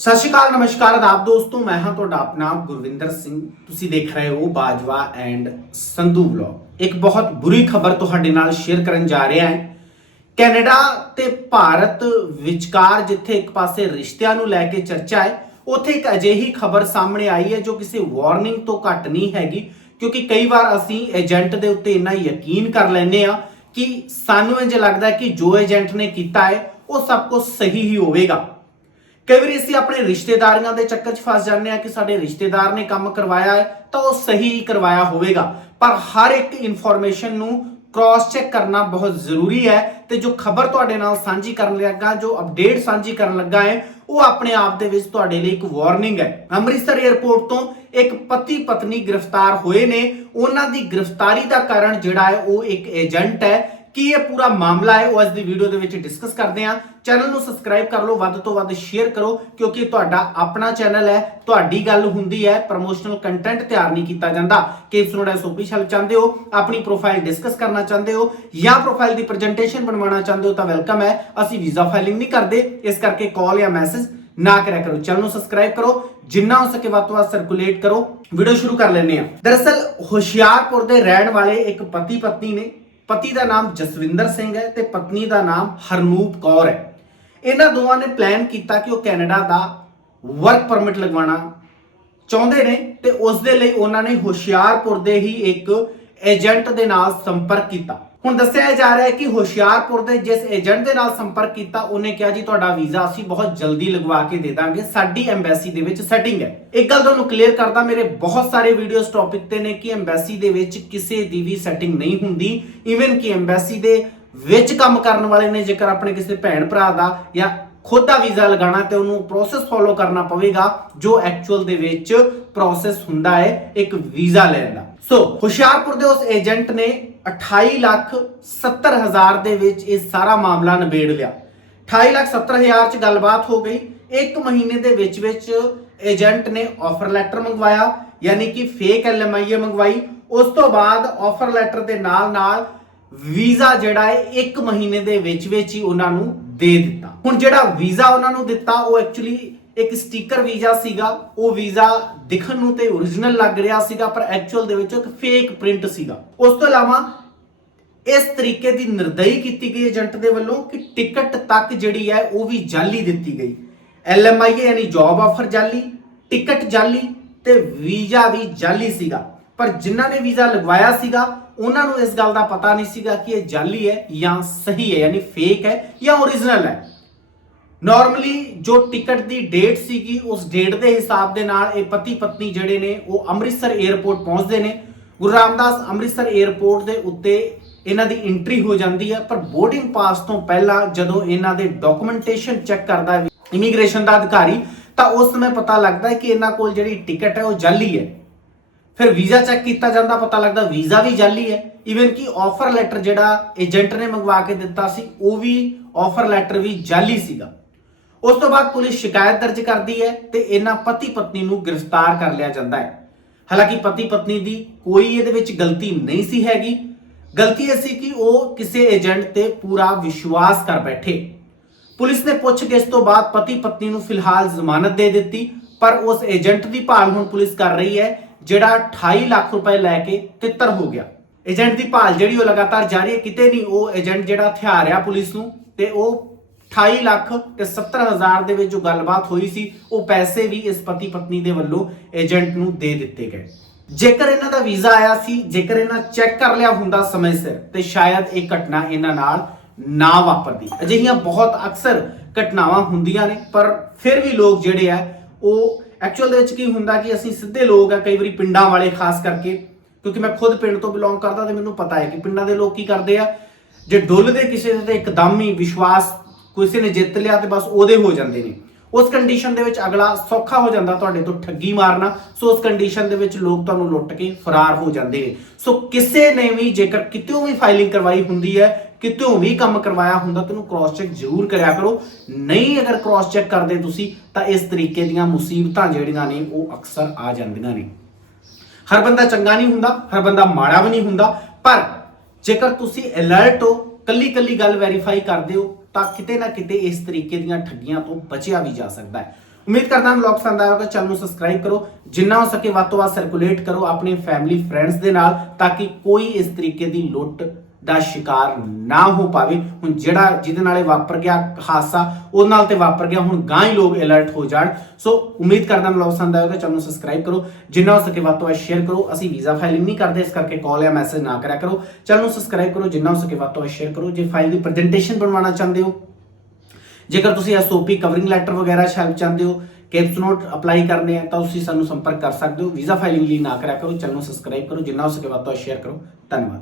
ਸਤਿ ਸ਼੍ਰੀ ਅਕਾਲ, ਨਮਸਕਾਰ, ਆਦਾਬ ਦੋਸਤੋ, ਮੈਂ ਹਾਂ ਤੁਹਾਡਾ ਆਪਣਾ ਗੁਰਵਿੰਦਰ ਸਿੰਘ। ਤੁਸੀਂ ਦੇਖ ਰਹੇ ਹੋ ਬਾਜਵਾ ਐਂਡ ਸੰਧੂ ਵਲੌਗ। ਇੱਕ ਬਹੁਤ ਬੁਰੀ ਖਬਰ ਤੁਹਾਡੇ ਨਾਲ ਸ਼ੇਅਰ ਕਰਨ ਜਾ ਰਿਹਾ ਹਾਂ। ਕੈਨੇਡਾ ਤੇ ਭਾਰਤ ਵਿਚਕਾਰ ਜਿੱਥੇ ਇੱਕ ਪਾਸੇ ਰਿਸ਼ਤਿਆਂ ਨੂੰ ਲੈ ਕੇ ਚਰਚਾ ਹੈ, ਉੱਥੇ ਇੱਕ ਅਜਿਹੀ ਖਬਰ ਸਾਹਮਣੇ ਆਈ ਹੈ ਜੋ ਕਿਸੇ ਵਾਰਨਿੰਗ ਤੋਂ ਘੱਟ ਨਹੀਂ ਹੈਗੀ, ਕਿਉਂਕਿ ਕਈ ਵਾਰ ਅਸੀਂ ਏਜੰਟ ਦੇ ਉੱਤੇ ਇੰਨਾ ਯਕੀਨ ਕਰ ਲੈਂਦੇ ਆ ਕਿ ਸਾਨੂੰ ਇੰਜ ਲੱਗਦਾ ਕਿ ਜੋ ਏਜੰਟ ਨੇ ਕੀਤਾ ਹੈ, ਉਹ ਸਭ ਕੁਝ ਸਹੀ ਹੀ ਹੋਵੇਗਾ। ਕਈ ਵਾਰੀ ਅਸੀਂ ਆਪਣੇ ਰਿਸ਼ਤੇਦਾਰੀਆਂ ਦੇ ਚੱਕਰ 'ਚ ਫਸ ਜਾਂਦੇ ਆ ਕਿ ਸਾਡੇ ਰਿਸ਼ਤੇਦਾਰ ਨੇ ਕੰਮ ਕਰਵਾਇਆ ਹੈ, ਤਾਂ ਉਹ ਸਹੀ ਕਰਵਾਇਆ ਹੋਵੇਗਾ। ਪਰ ਹਰ ਇੱਕ ਇਨਫੋਰਮੇਸ਼ਨ ਨੂੰ ਕ੍ਰਾਸ ਚੈੱਕ ਕਰਨਾ ਬਹੁਤ ਜ਼ਰੂਰੀ ਹੈ ਤੇ ਜੋ ਖਬਰ ਤੁਹਾਡੇ ਨਾਲ ਸਾਂਝੀ ਕਰਨ ਲੱਗਾ, ਜੋ ਅਪਡੇਟ ਸਾਂਝੀ ਕਰਨ ਲੱਗਾ ਹੈ, ਉਹ ਆਪਣੇ ਆਪ ਦੇ ਵਿੱਚ ਤੁਹਾਡੇ ਲਈ ਇੱਕ ਵਾਰਨਿੰਗ ਹੈ। ਅੰਮ੍ਰਿਤਸਰ 에ਅਰਪੋਰਟ ਤੋਂ ਇੱਕ ਪਤੀ ਪਤਨੀ ਗ੍ਰਿਫਤਾਰ ਹੋਏ ਨੇ। ਉਹਨਾਂ ਦੀ ਗ੍ਰਿਫਤਾਰੀ ਦਾ ਕਾਰਨ ਜਿਹੜਾ ਹੈ, ਉਹ ਇੱਕ ਏਜੰਟ ਹੈ। ਕੀ ਇਹ ਪੂਰਾ ਮਾਮਲਾ ਹੈ, ਉਹ ਅੱਜ ਦੀ ਵੀਡੀਓ ਦੇ ਵਿੱਚ ਡਿਸਕਸ ਕਰਦੇ ਹਾਂ। ਚੈਨਲ ਨੂੰ ਸਬਸਕ੍ਰਾਈਬ ਕਰ ਲਓ, ਵੱਧ ਤੋਂ ਵੱਧ ਸ਼ੇਅਰ ਕਰੋ, ਕਿਉਂਕਿ ਤੁਹਾਡਾ ਆਪਣਾ ਚੈਨਲ ਹੈ, ਤੁਹਾਡੀ ਗੱਲ ਹੁੰਦੀ ਹੈ ਪ੍ਰੋਮੋਸ਼ਨਲ ਕੰਟੈਂਟ ਤਿਆਰ ਨਹੀਂ ਕੀਤਾ ਜਾਂਦਾ। ਕਿ ਸੁਣੋੜਾ ਸੋਪੀ ਛਲ ਚਾਹੁੰਦੇ ਹੋ, ਆਪਣੀ ਪ੍ਰੋਫਾਈਲ ਡਿਸਕਸ ਕਰਨਾ ਚਾਹੁੰਦੇ ਹੋ, ਜਾਂ ਪ੍ਰੋਫਾਈਲ ਦੀ ਪ੍ਰੈਜੈਂਟੇਸ਼ਨ ਬਣਵਾਉਣਾ ਚਾਹੁੰਦੇ ਹੋ ਤਾਂ ਵੈਲਕਮ ਹੈ। ਅਸੀਂ ਵੀਜ਼ਾ ਫਾਈਲਿੰਗ ਨਹੀਂ ਕਰਦੇ, ਇਸ ਕਰਕੇ ਕਾਲ ਜਾਂ ਮੈਸੇਜ ਨਾ ਕਰਿਆ ਕਰੋ। ਚੈਨਲ ਨੂੰ ਸਬਸਕ੍ਰਾਈਬ ਕਰੋ, ਜਿੰਨਾ ਹੋ ਸਕੇ ਵੱਧ ਤੋਂ ਵੱਧ ਸਰਕੂਲੇਟ ਕਰੋ। ਵੀਡੀਓ ਸ਼ੁਰੂ ਕਰ ਲੈਂਦੇ ਹਾਂ। ਦਰਅਸਲ, ਹੁਸ਼ਿਆਰਪੁਰ ਦੇ ਰਹਿਣ ਵਾਲੇ ਇੱਕ ਪਤੀ ਪਤਨੀ ਨੇ ਪਤੀ ਦਾ ਨਾਮ ਜਸਵਿੰਦਰ ਸਿੰਘ ਹੈ ਤੇ ਪਤਨੀ ਦਾ ਨਾਮ ਹਰਨੂਪ ਕੌਰ ਹੈ। ਇਹਨਾਂ ਦੋਵਾਂ ਨੇ ਪਲਾਨ ਕੀਤਾ ਕਿ ਉਹ ਕੈਨੇਡਾ ਦਾ ਵਰਕ ਪਰਮਿਟ ਲਗਵਾਉਣਾ ਚਾਹੁੰਦੇ ਨੇ ਤੇ ਉਸ ਦੇ ਲਈ ਉਹਨਾਂ ਨੇ ਹੁਸ਼ਿਆਰਪੁਰ ਦੇ ਹੀ ਇੱਕ ਏਜੰਟ ਦੇ ਨਾਲ ਸੰਪਰਕ ਕੀਤਾ। ਹੁਣ ਦੱਸਿਆ ਜਾ ਰਿਹਾ ਹੈ ਕਿ ਹੁਸ਼ਿਆਰਪੁਰ ਦੇ ਜਿਸ ਏਜੰਟ ਦੇ ਨਾਲ ਸੰਪਰਕ ਕੀਤਾ, ਉਹਨੇ ਕਿਹਾ, ਜੀ, ਤੁਹਾਡਾ ਵੀਜ਼ਾ ਅਸੀਂ ਬਹੁਤ ਜਲਦੀ ਲਗਵਾ ਕੇ ਦੇ ਦਾਂਗੇ। ਸਾਡੀ ਐਮਬੈਸੀ ਦੇ ਵਿੱਚ ਸੈਟਿੰਗ ਹੈ। ਇੱਕ ਗੱਲ ਤੁਹਾਨੂੰ ਕਲੀਅਰ ਕਰਦਾ, ਮੇਰੇ ਬਹੁਤ ਸਾਰੇ ਵੀਡੀਓਜ਼ ਟੌਪਿਕ ਤੇ ਨੇ ਕਿ ਐਮਬੈਸੀ ਦੇ ਵਿੱਚ ਕਿਸੇ ਦੀ ਵੀ ਸੈਟਿੰਗ ਨਹੀਂ ਹੁੰਦੀ। ਈਵਨ ਕਿ ਐਮਬੈਸੀ ਦੇ ਵਿੱਚ ਕੰਮ ਕਰਨ ਵਾਲੇ ਨੇ, ਜੇਕਰ ਆਪਣੇ ਕਿਸੇ ਭੈਣ ਭਰਾ ਦਾ ਜਾਂ ਖੁਦ ਦਾ ਵੀਜ਼ਾ ਲਗਾਉਣਾ ਤੇ ਉਹਨੂੰ ਪ੍ਰੋਸੈਸ ਫੋਲੋ ਕਰਨਾ ਪਵੇਗਾ, ਜੋ ਐਕਚੁਅਲ ਦੇ ਵਿੱਚ ਪ੍ਰੋਸੈਸ ਹੁੰਦਾ ਹੈ ਇੱਕ ਵੀਜ਼ਾ ਲੈਣ ਦਾ। ਸੋ ਹੁਸ਼ਿਆਰਪੁਰ ਦੇ ਉਸ ਏਜੰਟ ਨੇ 28 ਲੱਖ 70 ਹਜ਼ਾਰ ਦੇ ਵਿੱਚ ਇਹ ਸਾਰਾ ਮਾਮਲਾ ਨਿਬੇੜ ਲਿਆ। 28 ਲੱਖ 70 ਹਜ਼ਾਰ ਚ ਗੱਲਬਾਤ ਹੋ ਗਈ। ਇੱਕ ਮਹੀਨੇ ਦੇ ਵਿੱਚ ਵਿੱਚ ਏਜੰਟ ਨੇ ਆਫਰ ਲੈਟਰ ਮੰਗਵਾਇਆ, ਯਾਨੀ ਕਿ ਫੇਕ ਐਲਐਮਆਈਏ ਮੰਗਵਾਈ। ਉਸ ਤੋਂ ਬਾਅਦ ਆਫਰ ਲੈਟਰ ਦੇ ਨਾਲ ਨਾਲ ਵੀਜ਼ਾ ਜਿਹੜਾ ਹੈ 1 ਮਹੀਨੇ ਦੇ ਵਿੱਚ ਵਿੱਚ ਹੀ ਉਹਨਾਂ ਨੂੰ ਦੇ ਦਿੱਤਾ। ਹੁਣ ਜਿਹੜਾ ਵੀਜ਼ਾ ਉਹਨਾਂ ਨੂੰ ਦਿੱਤਾ, ਉਹ ਐਕਚੁਅਲੀ ਇੱਕ ਸਟicker ਵੀਜ਼ਾ ਸੀਗਾ, ਉਹ ਵੀਜ਼ਾ ਦਿਖਣ ਨੂੰ ਤੇ origignal ਲੱਗ ਰਿਹਾ ਸੀਗਾ, ਪਰ ਐਕਚੁਅਲ ਦੇ ਵਿੱਚ ਇੱਕ ਫੇਕ ਪ੍ਰਿੰਟ ਸੀਗਾ। ਉਸ ਤੋਂ ਇਲਾਵਾ ਇਸ ਤਰੀਕੇ ਦੀ ਨਿਰਦਈ ਕੀਤੀ ਗਈ ਏਜੰਟ ਦੇ ਵੱਲੋਂ ਕਿ ਟਿਕਟ ਤੱਕ ਜਿਹੜੀ ਹੈ, ਉਹ ਵੀ ਜਾਲੀ ਦਿੱਤੀ ਗਈ। ਐਲਐਮਆਈਏ ਯਾਨੀ ਜੌਬ ਆਫਰ ਜਾਲੀ, ਟਿਕਟ ਜਾਲੀ ਤੇ ਵੀਜ਼ਾ ਵੀ ਜਾਲੀ ਸੀਗਾ। ਪਰ ਜਿਨ੍ਹਾਂ ਨੇ ਵੀਜ਼ਾ ਲਗਵਾਇਆ ਸੀਗਾ, ਉਹਨਾਂ ਨੂੰ ਇਸ ਗੱਲ ਦਾ ਪਤਾ ਨਹੀਂ ਸੀਗਾ ਕਿ ਇਹ ਜਾਲੀ ਹੈ ਜਾਂ ਸਹੀ ਹੈ, ਯਾਨੀ ਫੇਕ ਹੈ ਜਾਂ origignal ਹੈ। ਨਾਰਮਲੀ ਜੋ ਟਿਕਟ ਦੀ ਡੇਟ ਸੀਗੀ, ਉਸ ਡੇਟ ਦੇ ਹਿਸਾਬ ਦੇ ਨਾਲ ਇਹ ਪਤੀ ਪਤਨੀ ਜਿਹੜੇ ਨੇ, ਉਹ ਅੰਮ੍ਰਿਤਸਰ 에ਅਰਪੋਰਟ ਪਹੁੰਚਦੇ ਨੇ। ਗੁਰੂ ਰਾਮਦਾਸ ਅੰਮ੍ਰਿਤਸਰ 에ਅਰਪੋਰਟ ਦੇ ਉੱਤੇ ਇਹਨਾਂ ਦੀ ਐਂਟਰੀ ਹੋ ਜਾਂਦੀ ਹੈ, ਪਰ ਬੋਰਡਿੰਗ ਪਾਸ ਤੋਂ ਪਹਿਲਾਂ ਜਦੋਂ ਇਹਨਾਂ ਦੇ ਡਾਕੂਮੈਂਟੇਸ਼ਨ ਚੈੱਕ ਕਰਦਾ ਹੈ ਇਮੀਗ੍ਰੇਸ਼ਨ ਦਾ ਅਧਿਕਾਰੀ, ਤਾਂ ਉਸ ਸਮੇਂ ਪਤਾ ਲੱਗਦਾ ਹੈ ਕਿ ਇਹਨਾਂ ਕੋਲ ਜਿਹੜੀ ਟਿਕਟ ਹੈ, ਉਹ ਜਾਲੀ ਹੈ। ਫਿਰ ਵੀਜ਼ਾ ਚੈੱਕ ਕੀਤਾ ਜਾਂਦਾ, ਪਤਾ ਲੱਗਦਾ ਵੀਜ਼ਾ ਵੀ ਜਾਲੀ ਹੈ। ਇਵਨ ਕਿ ਆਫਰ ਲੈਟਰ ਜਿਹੜਾ ਏਜੰਟ ਨੇ ਮੰਗਵਾ ਕੇ ਦਿੱਤਾ ਸੀ, ਉਹ ਵੀ ਆਫਰ ਲੈਟਰ ਵੀ ਜਾਲੀ ਸੀਗਾ। ਉਸ ਤੋਂ ਬਾਅਦ ਪੁਲਿਸ ਸ਼ਿਕਾਇਤ ਦਰਜ ਕਰਦੀ ਹੈ ਤੇ ਇਹਨਾਂ ਪਤੀ ਪਤਨੀ ਨੂੰ ਗ੍ਰਿਫਤਾਰ ਕਰ ਲਿਆ ਜਾਂਦਾ ਹੈ। ਹਾਲਾਂਕਿ ਪਤੀ ਪਤਨੀ ਦੀ ਕੋਈ ਇਹਦੇ ਵਿੱਚ ਗਲਤੀ ਨਹੀਂ ਸੀ ਹੈਗੀ। ਗਲਤੀ ਇਹ ਸੀ ਕਿ ਉਹ ਕਿਸੇ ਏਜੰਟ ਤੇ ਪੂਰਾ ਵਿਸ਼ਵਾਸ ਕਰ ਬੈਠੇ। ਪੁਲਿਸ ਨੇ ਪੁੱਛਗਿੱਛ ਤੋਂ ਬਾਅਦ ਪਤੀ ਪਤਨੀ ਨੂੰ ਫਿਲਹਾਲ ਜ਼ਮਾਨਤ ਦੇ ਦਿੱਤੀ, ਪਰ ਉਸ ਏਜੰਟ ਦੀ ਭਾਲ ਹੁਣ ਪੁਲਿਸ ਕਰ ਰਹੀ ਹੈ, ਜਿਹੜਾ 28 ਲੱਖ ਰੁਪਏ ਲੈ ਕੇ ਤਿੱਤਰ ਹੋ ਗਿਆ। ਏਜੰਟ ਦੀ ਭਾਲ ਜਿਹੜੀ ਉਹ ਲਗਾਤਾਰ ਜਾਰੀ ਹੈ, ਕਿਤੇ ਨਹੀਂ, ਉਹ ਏਜੰਟ ਜਿਹੜਾ ਹਥਿਆਰ ਆ ਪੁਲਿਸ ਨੂੰ ਤੇ ਉਹ 28 ਲੱਖ ਤੇ 70 ਹਜ਼ਾਰ ਦੇ ਵਿੱਚ ਜੋ ਗੱਲਬਾਤ ਹੋਈ ਸੀ, ਉਹ ਪੈਸੇ ਵੀ ਇਸ ਪਤੀ ਪਤਨੀ ਦੇ ਵੱਲੋਂ ਏਜੰਟ ਨੂੰ ਦੇ ਦਿੱਤੇ ਗਏ। ਜੇਕਰ ਇਹਨਾਂ ਦਾ ਵੀਜ਼ਾ ਆਇਆ ਸੀ, ਜੇਕਰ ਇਹਨਾਂ ਚੈੱਕ ਕਰ ਲਿਆ ਹੁੰਦਾ ਸਮੇਂ ਸਿਰ, ਤੇ ਸ਼ਾਇਦ ਇਹ ਘਟਨਾ ਇਹਨਾਂ ਨਾਲ ਨਾ ਵਾਪਰਦੀ। ਅਜਿਹੀਆਂ ਬਹੁਤ ਅਕਸਰ ਘਟਨਾਵਾਂ ਹੁੰਦੀਆਂ ਨੇ, ਪਰ ਫਿਰ ਵੀ ਲੋਕ ਜਿਹੜੇ ਆ, ਉਹ ਐਕਚੁਅਲ ਦੇ ਵਿੱਚ ਕੀ ਹੁੰਦਾ ਕਿ ਅਸੀਂ ਸਿੱਧੇ ਲੋਕ ਆ, ਕਈ ਵਾਰੀ ਪਿੰਡਾਂ ਵਾਲੇ ਖਾਸ ਕਰਕੇ, ਕਿਉਂਕਿ ਮੈਂ ਖੁਦ ਪਿੰਡ ਤੋਂ ਬਿਲੋਂਗ ਕਰਦਾ ਤੇ ਮੈਨੂੰ ਪਤਾ ਹੈ ਕਿ ਪਿੰਡਾਂ ਦੇ ਲੋਕ ਕੀ ਕਰਦੇ ਆ, ਜੇ ਡੁੱਲਦੇ ਕਿਸੇ ਦੇ ਤੇ ਇੱਕਦਮ ਹੀ ਵਿਸ਼ਵਾਸ ਕਿਸੇ ਨੇ ਜਿੱਤ ਲਿਆ ਤੇ ਬਸ ਉਹਦੇ ਹੋ ਜਾਂਦੇ ਨੇ। ਉਸ ਕੰਡੀਸ਼ਨ ਦੇ ਵਿੱਚ ਅਗਲਾ ਸੌਖਾ ਹੋ ਜਾਂਦਾ ਤੁਹਾਡੇ ਤੋਂ ਠੱਗੀ ਮਾਰਨਾ। ਸੋ ਉਸ ਕੰਡੀਸ਼ਨ ਦੇ ਵਿੱਚ ਲੋਕ ਤੁਹਾਨੂੰ ਲੁੱਟ ਕੇ ਫਰਾਰ ਹੋ ਜਾਂਦੇ ਨੇ। ਸੋ ਕਿਸੇ ਨੇ ਵੀ ਜੇਕਰ ਕਿਤੇੋਂ ਵੀ ਫਾਈਲਿੰਗ ਕਰਵਾਈ ਹੁੰਦੀ ਹੈ ਕਿਤੇੋਂ ਵੀ ਕੰਮ ਕਰਵਾਇਆ ਹੁੰਦਾ, ਤੈਨੂੰ ਕ੍ਰਾਸ ਚੈੱਕ ਜ਼ਰੂਰ ਕਰਿਆ ਕਰੋ। ਨਹੀਂ ਅਗਰ ਕ੍ਰਾਸ ਚੈੱਕ ਕਰਦੇ ਤੁਸੀਂ, ਤਾਂ ਇਸ ਤਰੀਕੇ ਦੀਆਂ ਮੁਸੀਬਤਾਂ ਜਿਹੜੀਆਂ ਨੇ, ਉਹ ਅਕਸਰ ਆ ਜਾਂਦੀਆਂ ਨੇ। ਹਰ ਬੰਦਾ ਚੰਗਾ ਨਹੀਂ ਹੁੰਦਾ, ਹਰ ਬੰਦਾ ਮਾੜਾ ਵੀ ਨਹੀਂ ਹੁੰਦਾ, ਪਰ ਜੇਕਰ ਤੁਸੀਂ ਅਲਰਟ ਹੋ ਕੱਲੀ ਕੱਲੀ ਗੱਲ ਵੈਰੀਫਾਈ ਕਰਦੇ ਹੋ ਤਾਂ ਕਿਤੇ ਨਾ ਕਿਤੇ ਇਸ ਤਰੀਕੇ ਦੀਆਂ ਠੱਗੀਆਂ ਤੋਂ ਬਚਿਆ ਵੀ ਜਾ ਸਕਦਾ ਹੈ। ਉਮੀਦ ਕਰਦਾ ਹਾਂ ਵਲੌਗ ਪਸੰਦ ਆਇਆ ਹੋਵੇਗਾ। ਚੈਨਲ ਨੂੰ ਸਬਸਕ੍ਰਾਈਬ ਕਰੋ। ਜਿੰਨਾ ਹੋ ਸਕੇ ਵੱਧ ਤੋਂ ਵੱਧ ਸਰਕੂਲੇਟ ਕਰੋ। ਆਪਣੇ ਫੈਮਿਲੀ ਫਰੈਂਡਸ ਦੇ ਨਾਲ, ਤਾਂ ਕਿ ਕੋਈ ਇਸ ਤਰੀਕੇ ਦੀ ਲੁੱਟ ਦਾ ਸ਼ਿਕਾਰ ਨਾ ਹੋ ਪਾਵੇ। ਹੁਣ ਜਿਹੜਾ ਜਿਹਦੇ ਨਾਲ ਇਹ ਵਾਪਰ ਗਿਆ ਹਾਦਸਾ ਉਹ ਨਾਲ ਤੇ ਵਾਪਰ ਗਿਆ, ਹੁਣ ਗਾਂ ਹੀ ਲੋਕ ਅਲਰਟ ਹੋ ਜਾਣ। ਸੋ ਉਮੀਦ ਕਰਦਾ ਹਾਂ ਪਸੰਦ ਆਇਆ ਹੋਵੇਗਾ, ਚੈਨਲ ਨੂੰ ਸਬਸਕ੍ਰਾਈਬ ਕਰੋ। ਜਿੰਨਾ ਹੋ ਸਕੇ ਵੱਧ ਤੋਂ ਵੱਧ ਸ਼ੇਅਰ ਕਰੋ। ਅਸੀਂ ਵੀਜ਼ਾ ਫਾਈਲਿੰਗ ਨਹੀਂ ਕਰਦੇ, ਇਸ ਕਰਕੇ ਕਾਲ ਜਾਂ ਮੈਸੇਜ ਨਾ ਕਰਿਆ ਕਰੋ। ਚੈਨਲ ਨੂੰ ਸਬਸਕ੍ਰਾਈਬ ਕਰੋ, ਜਿੰਨਾ ਹੋ ਸਕੇ ਵੱਧ ਤੋਂ ਵੱਧ ਸ਼ੇਅਰ ਕਰੋ। ਜੇ ਫਾਈਲ ਦੀ ਪ੍ਰੈਜੈਂਟੇਸ਼ਨ ਬਣਵਾਉਣਾ ਚਾਹੁੰਦੇ ਹੋ, ਜੇਕਰ ਤੁਸੀਂ ਐਸਓਪੀ ਕਵਰਿੰਗ ਲੈਟਰ ਵਗੈਰਾ ਹੈਲਪ ਚਾਹੁੰਦੇ ਹੋ ਕੈਪਸ ਨੋਟ ਅਪਲਾਈ ਕਰਨੇ ਆ, ਤਾਂ ਤੁਸੀਂ ਸਾਨੂੰ ਸੰਪਰਕ ਕਰ ਸਕਦੇ ਹੋ। ਵੀਜ਼ਾ ਫਾਈਲਿੰਗ ਲਈ ਨਾ ਕਰਿਆ ਕਰੋ, ਚੈਨਲ ਨੂੰ ਸਬਸਕ੍ਰਾਈਬ ਕਰੋ। ਜਿੰਨਾ ਹੋ ਸਕੇ ਵੱਧ ਤੋਂ ਵੱਧ ਸ਼ੇਅਰ ਕਰੋ। ਧੰਨਵਾਦ।